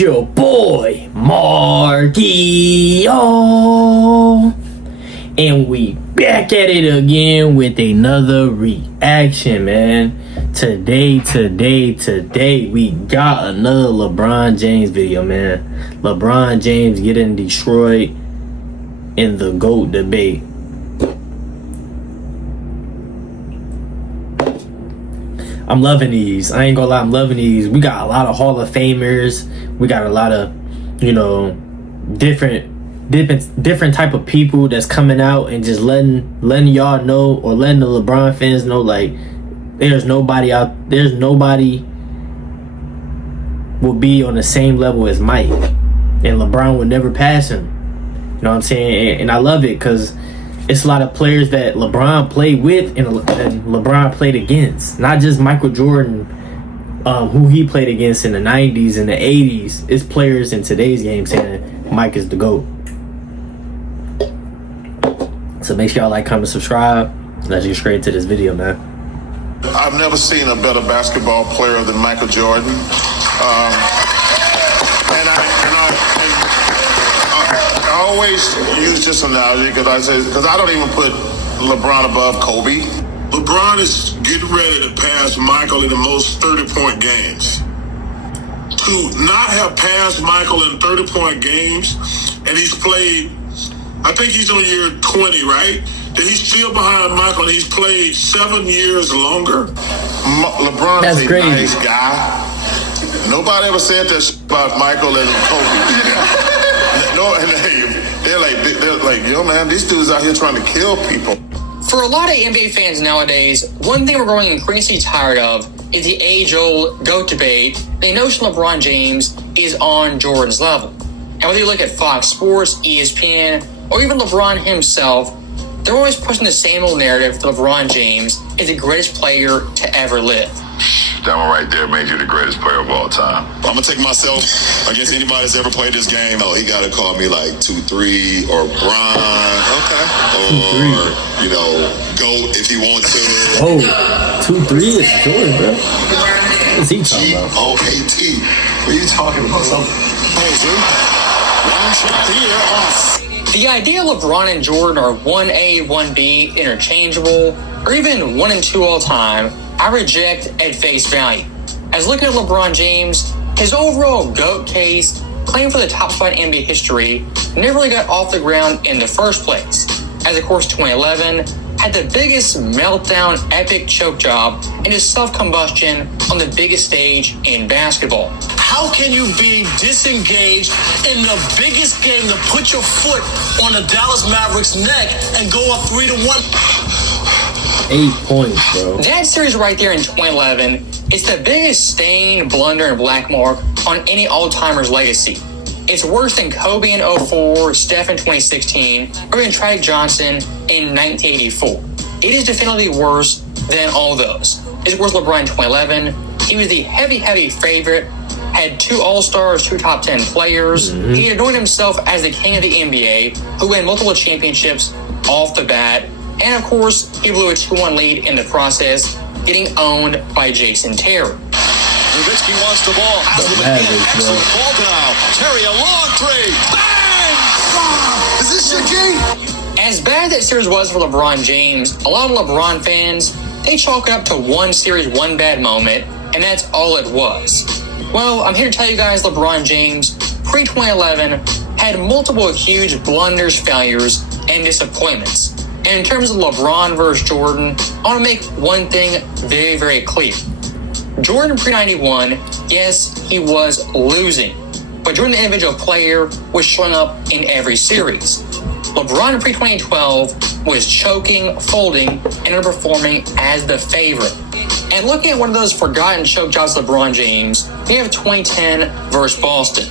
your boy Markio, and we back at it again with another reaction, man. Today we got another LeBron James video, man. LeBron James getting destroyed in the GOAT debate. I'm loving these. I ain't gonna lie, I'm loving these. We got a lot of Hall of Famers. We got a lot of, different type of people that's coming out and just letting y'all know, or letting the LeBron fans know, like, there's nobody will be on the same level as Mike, and LeBron would never pass him. You know what I'm saying? And I love it because it's a lot of players that LeBron played with and LeBron played against. Not just Michael Jordan, who he played against in the 90s and the 80s. It's players in today's game saying Mike is the GOAT. So make sure y'all like, comment, subscribe. Let's get straight to this video, man. I've never seen a better basketball player than Michael Jordan. I always use this analogy because I don't even put LeBron above Kobe. LeBron is getting ready to pass Michael in the most 30-point games. To not have passed Michael in 30-point games, and he's played, I think he's on year 20, right? That he's still behind Michael, and he's played 7 years longer. LeBron's a nice guy. Nobody ever said that shit about Michael and Kobe. No, and they're like, yo, man, these dudes out here trying to kill people. For a lot of NBA fans nowadays, one thing we're growing increasingly tired of is the age-old GOAT debate. The notion LeBron James is on Jordan's level. And whether you look at Fox Sports, ESPN, or even LeBron himself, they're always pushing the same old narrative that LeBron James is the greatest player to ever live. That one right there made you the greatest player of all time. I'm going to take myself against anybody that's ever played this game. Oh, he got to call me like 2-3 or Bron. Okay. Or, GOAT if he wants to. Oh, 2-3 is Jordan, bro. What is he talking about? GOAT. What are you talking about? One shot here off. The idea LeBron and Jordan are 1A, 1B, interchangeable, or even 1 and 2 all time, I reject at face value. As looking at LeBron James, his overall GOAT case, claim for the top spot in NBA history, never really got off the ground in the first place. As of course 2011 had the biggest meltdown epic choke job and his self-combustion on the biggest stage in basketball. How can you be disengaged in the biggest game to put your foot on the Dallas Mavericks' neck and go up 3-1? 8 points, bro. That series right there in 2011 is the biggest stain, blunder, and black mark on any all-timer's legacy. It's worse than Kobe in 2004, Steph in 2016, or even Tragic Johnson in 1984. It is definitely worse than all those. It's worse LeBron in 2011. He was the heavy favorite, had 2 All-Stars, 2 top 10 players. He anointed himself as the king of the NBA, who won multiple championships off the bat. And of course, he blew a 2-1 lead in the process, getting owned by Jason Terry. Nowitzki wants the ball, has them again, excellent ball now. Terry, a long 3, bang! Is this your king? As bad that series was for LeBron James, a lot of LeBron fans, they chalk it up to one series, one bad moment, and that's all it was. Well, I'm here to tell you guys LeBron James, pre-2011, had multiple huge blunders, failures, and disappointments. And in terms of LeBron versus Jordan, I want to make one thing very, very clear. Jordan pre-91, yes, he was losing. But Jordan, the individual player, was showing up in every series. LeBron pre-2012 was choking, folding, and underperforming as the favorite. And looking at one of those forgotten choke jobs of LeBron James, we have 2010 versus Boston.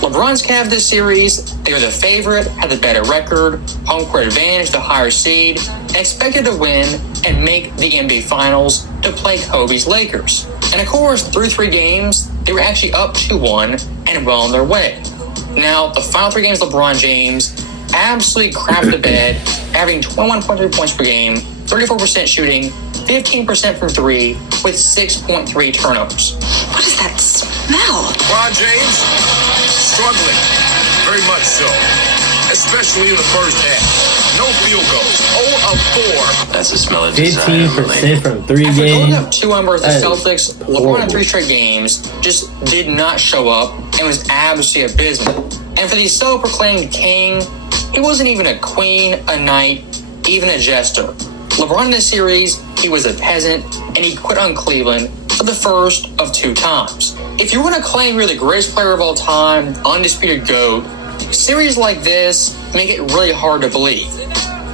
LeBron's Cavs this series, they were the favorite, had the better record, home court advantage, the higher seed, and expected to win and make the NBA Finals to play Kobe's Lakers. And of course, through 3 games, they were actually up 2-1 and well on their way. Now, the final 3 games, LeBron James absolutely crapped the bed, averaging 21.3 points per game, 34% shooting, 15% from 3, with 6.3 turnovers. What is that Mel. LeBron James, struggling. Very much so. Especially in the first half. No field goals. 0 of 4. That's a smell of 15% from 3 After going games. up 2-1 versus the Celtics, LeBron horrible. in 3 straight games just did not show up and was absolutely abysmal. And for the self-proclaimed king, he wasn't even a queen, a knight, even a jester. LeBron in this series, he was a peasant, and he quit on Cleveland for the first of 2 times. If you want to claim you're the greatest player of all time, undisputed GOAT, series like this make it really hard to believe.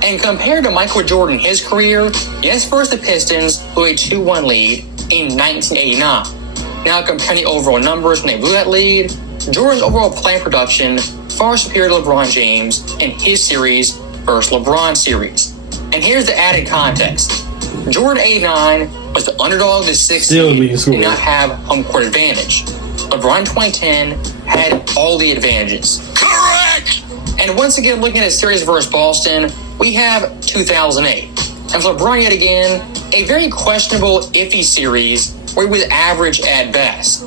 And compared to Michael Jordan in his career, yes, first the Pistons blew a 2-1 lead in 1989. Now comparing the overall numbers when they blew that lead, Jordan's overall playing production far superior to LeBron James in his series versus LeBron series. And here's the added context. Jordan 89 was the underdog of the 6th seed and did not have home court advantage. LeBron 2010 had all the advantages. Correct! And once again, looking at a series versus Boston, we have 2008. And for LeBron yet again, a very questionable, iffy series where he was average at best.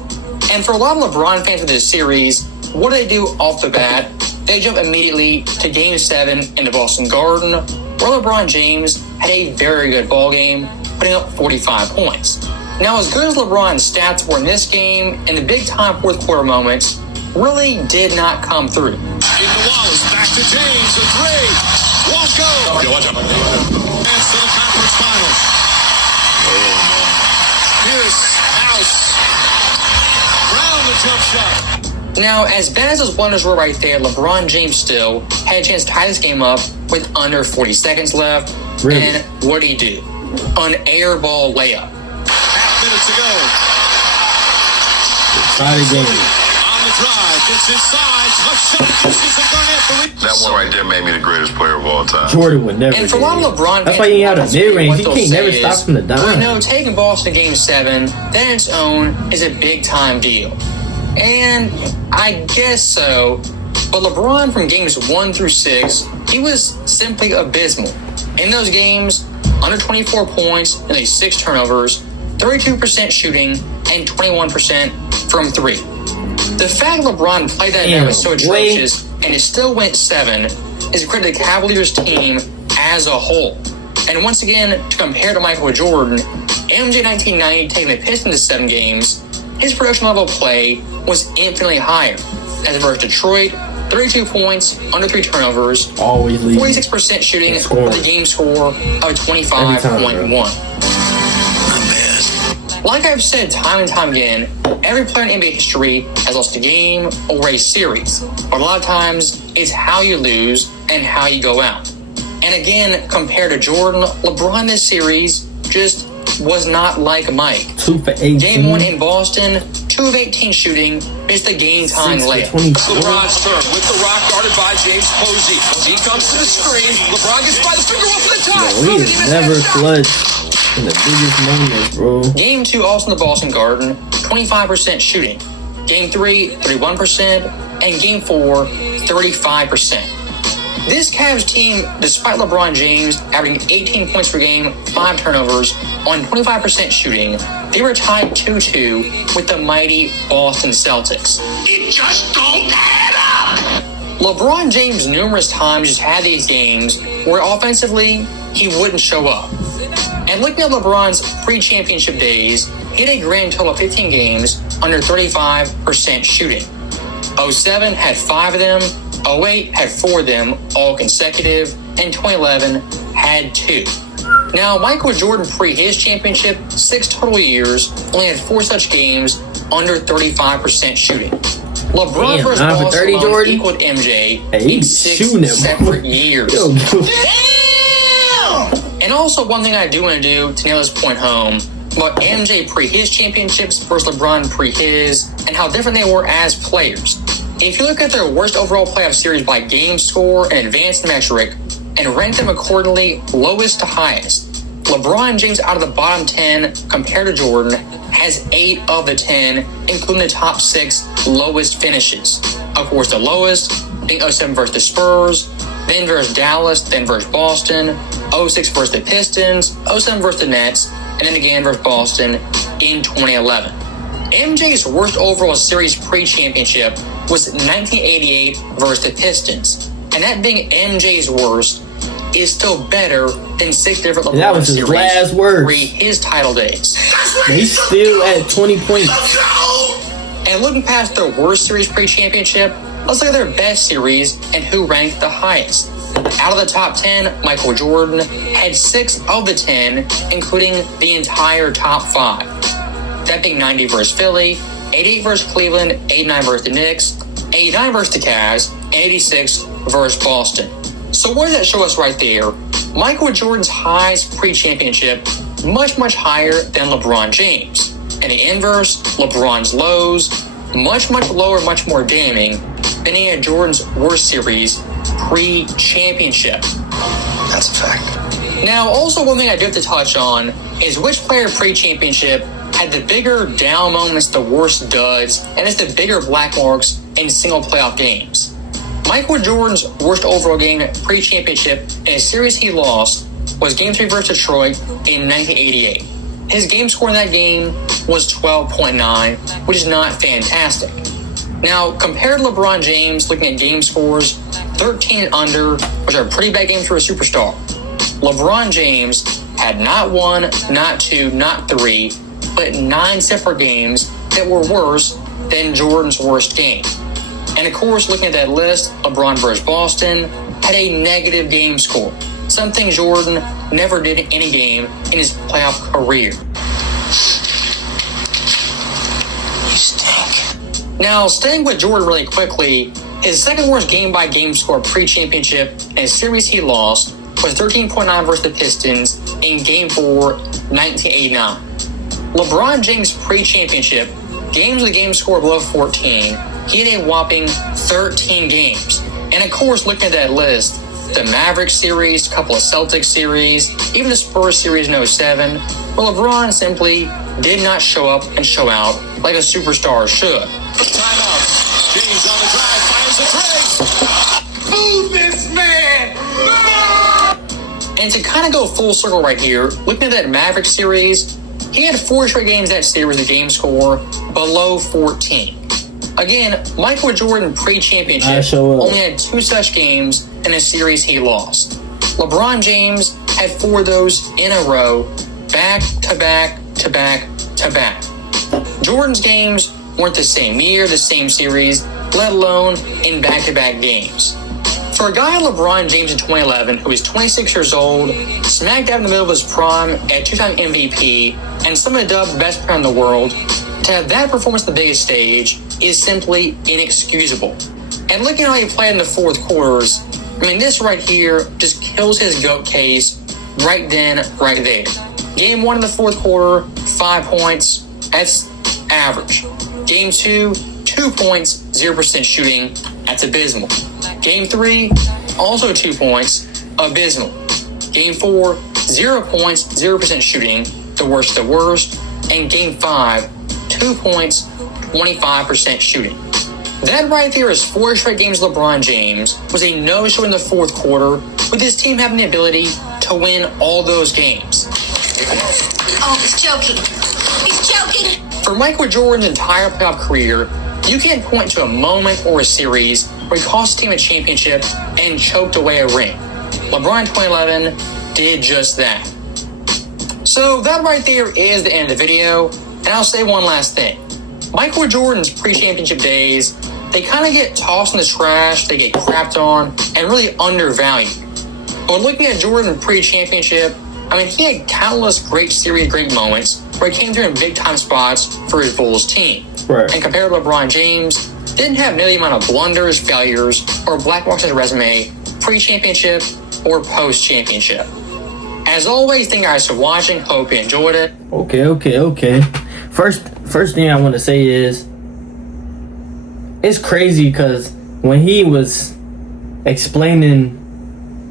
And for a lot of LeBron fans of this series, what do they do off the bat? They jump immediately to Game 7 in the Boston Garden, where LeBron James had a very good ball game, putting up 45 points. Now, as good as LeBron's stats were in this game, in the big-time fourth-quarter moments really did not come through. Into Wallace, back to James, a 3. Won't go. Yo, watch out. Advance to the conference finals. Here's House. Brown the jump shot. Now, as bad as those blunders were right there, LeBron James still had a chance to tie this game up with under 40 seconds left. Really? And what did he do? An air ball layup. Half minute to go. Tie the game. On the drive, gets inside. Tough shot. Misses the Garnett. That one right there made me the greatest player of all time. Jordan would never. And for a lot of LeBron That's why he had a mid range. He can't never stop from the Well, dime. you know, taking Boston Game 7, that on its own is a big time deal. And I guess so, but LeBron from games 1 through 6, he was simply abysmal. In those games, under 24 points, nearly 6 turnovers, 32% shooting, and 21% from 3. The fact LeBron played that game was so atrocious and it still went 7 is a credit to the Cavaliers team as a whole. And once again, to compare to Michael Jordan, MJ 1990 taking the Pistons to 7 games, his production level of play was infinitely higher. As versus Detroit, 32 points, under 3 turnovers, Always leading. 46% shooting with a game score of 25.1. Like I've said time and time again, every player in NBA history has lost a game or a series. But a lot of times, it's how you lose and how you go out. And again, compared to Jordan, LeBron this series just was not like Mike. 2 for 18. Game 1 in Boston, 2 of 18 shooting, missed the game time 6 for layup. 24. LeBron's turn with the rock guarded by James Posey. He comes to the screen. LeBron gets by the finger off the top. Yo, he is never clutch in the biggest moments, bro. Game 2 also in the Boston Garden, 25% shooting. Game 3, 31%. And Game 4, 35%. This Cavs team, despite LeBron James averaging 18 points per game, 5 turnovers, on 25% shooting, they were tied 2-2 with the mighty Boston Celtics. It just don't add up. LeBron James numerous times just had these games where offensively he wouldn't show up. And looking at LeBron's pre-championship days, he had a grand total of 15 games under 35% shooting. 07 had 5 of them, 08 had 4 of them, all consecutive, and 2011 had 2. Now, Michael Jordan pre his championship, 6 total years, only had 4 such games under 35% shooting. LeBron Damn, versus 9 for 30, Boston Jordan? equaled MJ Hey, in he's shooting 6 it, bro. separate years. Yo, And also, one thing I do want to do to nail this point home about MJ pre his championships versus LeBron pre his, and how different they were as players. If you look at their worst overall playoff series by game score and advanced metric, and rank them accordingly lowest to highest, LeBron James out of the bottom 10 compared to Jordan has 8 of the 10, including the top 6 lowest finishes. Of course, the lowest being 07 versus the Spurs, then versus Dallas, then versus Boston, 06 versus the Pistons, 07 versus the Nets, and then again versus Boston in 2011. MJ's worst overall series pre-championship was 1988 versus the Pistons. And that being MJ's worst is still better than 6 different LeBron that was his series last word. pre his title days. He's still at 20 points. And looking past their worst series pre-championship, let's look at their best series and who ranked the highest. Out of the top 10, Michael Jordan had 6 of the 10, including the entire top 5. That being 90 versus Philly, 88 versus Cleveland, 89 versus the Knicks, 89 versus the Cavs, and 86 versus Boston. So what does that show us right there? Michael Jordan's highs pre-championship much higher than LeBron James. And the inverse, LeBron's lows, much lower, much more damning than any of Jordan's worst series pre-championship. That's a fact. Now, also one thing I do have to touch on is which player pre-championship had the bigger down moments, the worst duds, and it's the bigger black marks in single playoff games. Michael Jordan's worst overall game pre-championship in a series he lost was Game 3 versus Detroit in 1988. His game score in that game was 12.9, which is not fantastic. Now, compared to LeBron James, looking at game scores, 13 and under, which are pretty bad games for a superstar. LeBron James had not 1, not 2, not 3, but 9 separate games that were worse than Jordan's worst game. And of course, looking at that list, LeBron versus Boston had a negative game score, something Jordan never did in any game in his playoff career. You stink. Now, staying with Jordan really quickly, his second worst game-by-game score pre-championship in a series he lost was 13.9 versus the Pistons in Game 4, 1989. LeBron James pre-championship, games with a game score below 14, he had a whopping 13 games. And of course, looking at that list, the Mavericks series, a couple of Celtics series, even the Spurs series in 07, well, LeBron simply did not show up and show out like a superstar should. Timeout. James on the drive, fires a three. Move this man! And to kind of go full circle right here, looking at that Mavericks series, he had 4 straight games that series with a game score below 14. Again, Michael Jordan pre-championship only had 2 such games in a series he lost. LeBron James had 4 of those in a row, back to back to back to back. Jordan's games weren't the same year, the same series, let alone in back-to-back games. For a guy like LeBron James in 2011, who is 26 years old, smack dab in the middle of his prime at 2-time MVP, and someone dubbed best player in the world, to have that performance on the biggest stage is simply inexcusable. And looking at how he played in the fourth quarters, I mean, this right here just kills his GOAT case right then, right there. Game 1 in the fourth quarter, 5 points, that's average. Game 2, 2 points, 0% shooting, that's abysmal. Game 3, also 2 points, abysmal. Game 4, 0 points, 0% shooting, the worst of the worst. And Game 5, 2 points, 25% shooting. That right there is 4 straight games LeBron James was a no-show in the fourth quarter, with his team having the ability to win all those games. Oh, he's joking. He's joking. For Michael Jordan's entire playoff career, you can't point to a moment or a series where he cost his team a championship and choked away a ring. LeBron in 2011 did just that. So that right there is the end of the video, and I'll say one last thing. Michael Jordan's pre-championship days, they kind of get tossed in the trash, they get crapped on, and really undervalued. But looking at Jordan pre-championship, I mean, he had countless great series, great moments where he came through in big-time spots for his Bulls team. Right. And compared to LeBron James, didn't have nearly the amount of blunders, failures, or black marks on his resume pre-championship or post-championship. As always, thank you guys for watching. Hope you enjoyed it. Okay. First thing I want to say is, it's crazy because when he was explaining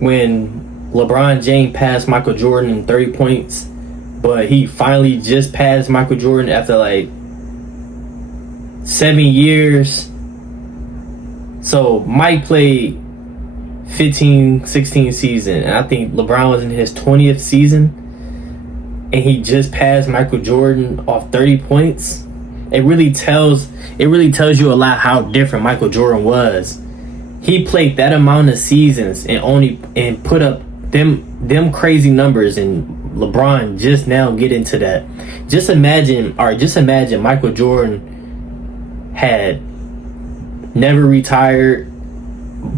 when LeBron James passed Michael Jordan in 30 points, but he finally just passed Michael Jordan after like 7 years. So Mike played 15, 16 season, and I think LeBron was in his 20th season, and he just passed Michael Jordan off 30 points. it really tells you a lot how different Michael Jordan was. He played that amount of seasons and put up them crazy numbers, and LeBron just now get into that. Just imagine Michael Jordan had never retired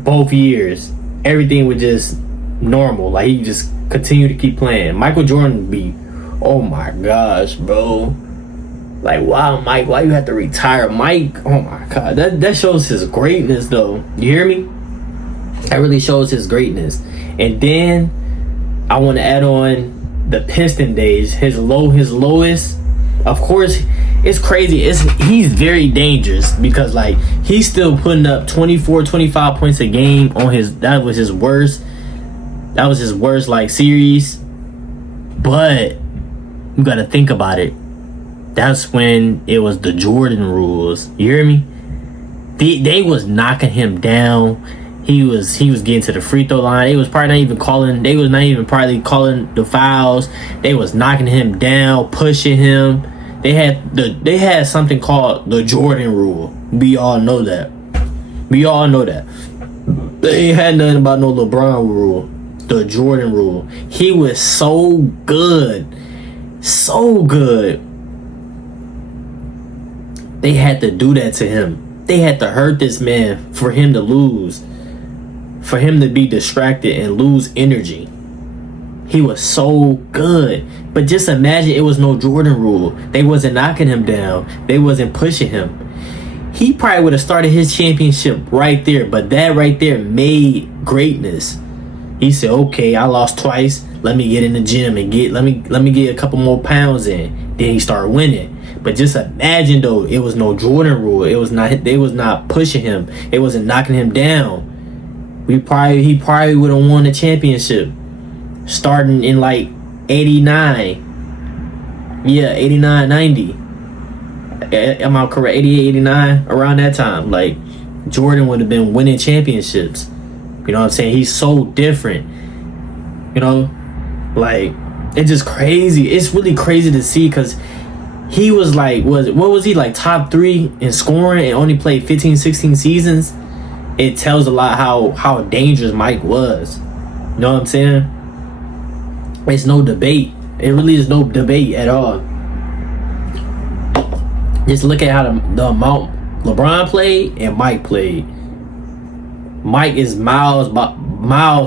both years. Everything was just normal. Like, he just continued to keep playing. Michael Jordan would be, oh my gosh, bro. Like, wow, Mike, why you have to retire? Mike, oh my God. That shows his greatness, though. You hear me? That really shows his greatness. And then I want to add on the Piston days. His lowest. Of course, it's crazy. He's very dangerous because, like, he's still putting up 24, 25 points a game on that was his worst. That was his worst, like, series. But you got to think about it. That's when it was the Jordan rules. You hear me? They was knocking him down. He was getting to the free throw line. They was probably not even calling the fouls. They was knocking him down, pushing him. They had something called the Jordan rule. We all know that. They ain't had nothing about no LeBron rule. The Jordan rule. He was so good. So good. They had to do that to him. They had to hurt this man for him to lose. For him to be distracted and lose energy. He was so good. But just imagine it was no Jordan rule. They wasn't knocking him down. They wasn't pushing him. He probably would have started his championship right there. But that right there made greatness. He said, okay, I lost twice. Let me get in the gym and let me get a couple more pounds in. Then he started winning. But just imagine though, it was no Jordan rule. They was not pushing him. It wasn't knocking him down. He probably would have won the championship starting in like 89. Yeah, 89, 90. Am I correct? 88, 89, around that time. Like, Jordan would have been winning championships. You know what I'm saying? He's so different. You know? Like, it's just crazy. It's really crazy to see because he was like, what was he, like top 3 in scoring and only played 15, 16 seasons? It tells a lot how dangerous Mike was. You know what I'm saying? It's no debate. It really is no debate at all. Just look at how the amount LeBron played and Mike played. Mike is miles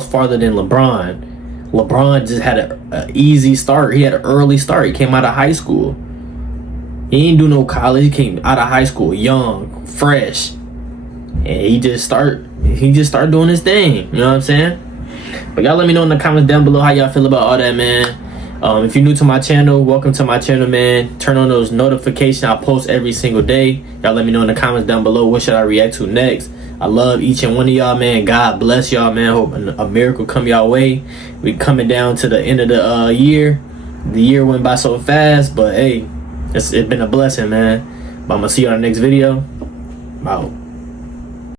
farther than LeBron. LeBron just had an easy start. He had an early start. He came out of high school. He didn't do no college. He came out of high school young, fresh. And he just started doing his thing. You know what I'm saying? But y'all let me know in the comments down below how y'all feel about all that, man. If you're new to my channel, welcome to my channel, man. Turn on those notifications. I post every single day. Y'all let me know in the comments down below what should I react to next. I love each and one of y'all, man. God bless y'all, man. Hope a miracle come y'all way. We coming down to the end of the year. The year went by so fast, but hey, it's been a blessing, man. But I'm gonna see you on the next video. Out.